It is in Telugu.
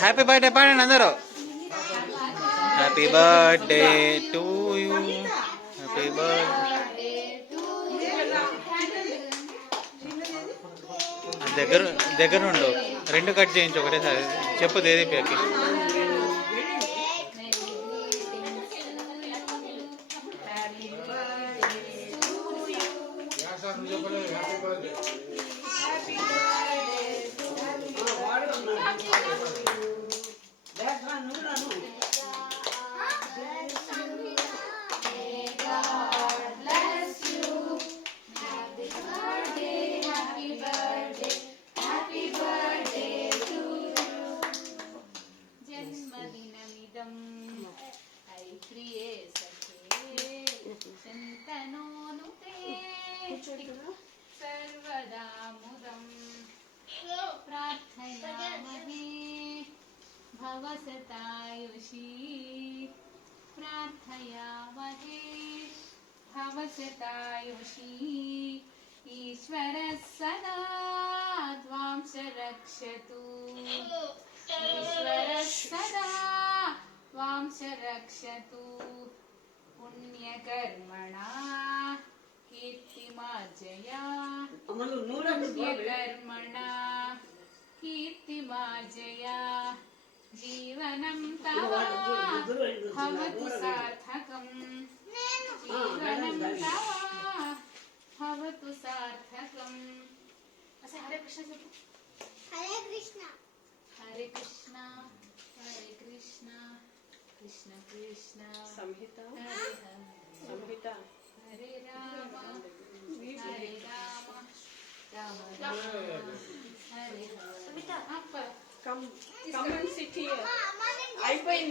హ్యాపీ బర్త్డే పాడండి అందరూ. Happy birthday to you. Happy birthday. దగ్గర ఉండు, రెండు కట్ చేయించు ఒకటేసారి. చెప్పు దేదీప్యకి. सर्वदा मुदं प्रार्थयामहे भवसतायुषी प्रार्थयामहे भवसतायुषी ईश्वरः सदा त्वां रक्षतु ईश्वरः सदा त्वां रक्षतु पुण्यकर्मणा कीर्तिमार्जया पुण्यकर्मणा कीर्तिमार्जया जीवनं तव भवतु सार्थकम् जीवनं तव भवतु सार्थकम् हरे कृष्ण हरे कृष्ण हरे कृष्ण हरे कृष्ण कृष्ण कृष्ण संहिता संहिता हरे Ram Ram Ram Hare Hare. Come and sit here.